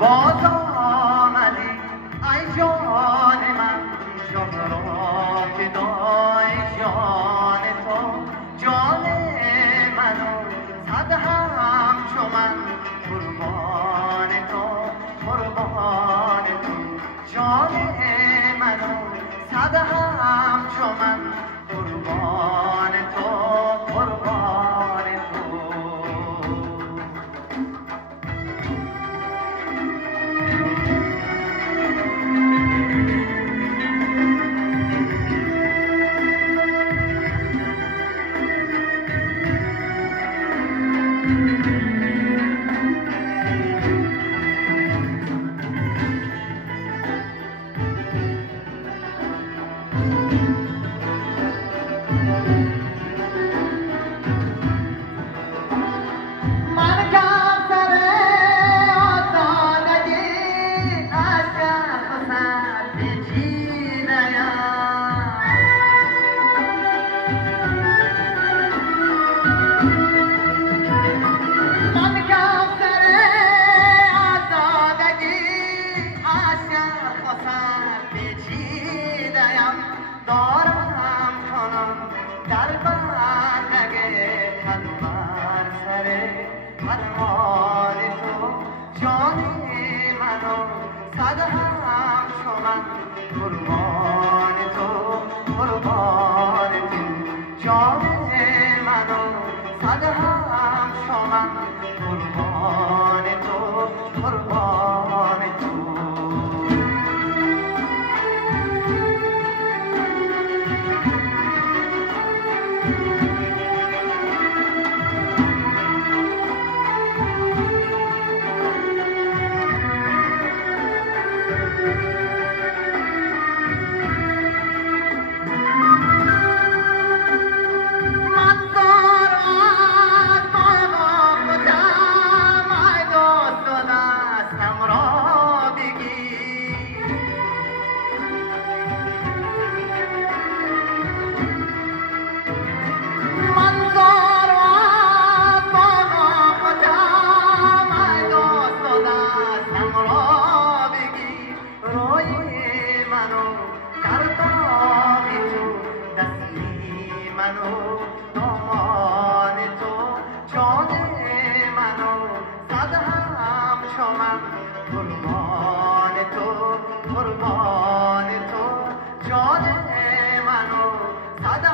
باز آمدی ای جان من، جان را فدای جان تو. جان منو صد همچو من، قربان تو قربان تو. جان منو صد همچو من، قربان تو قربان تو. دارم کنم در بندگه بر سر فرمان تو. جان منو صد همچو من، قربان تو قربان تو. جان منو صد همچو من، قربان تو قربان تو. دامان تو. جان منو صد همچو من، قربان تو قربان تو. جان منو صد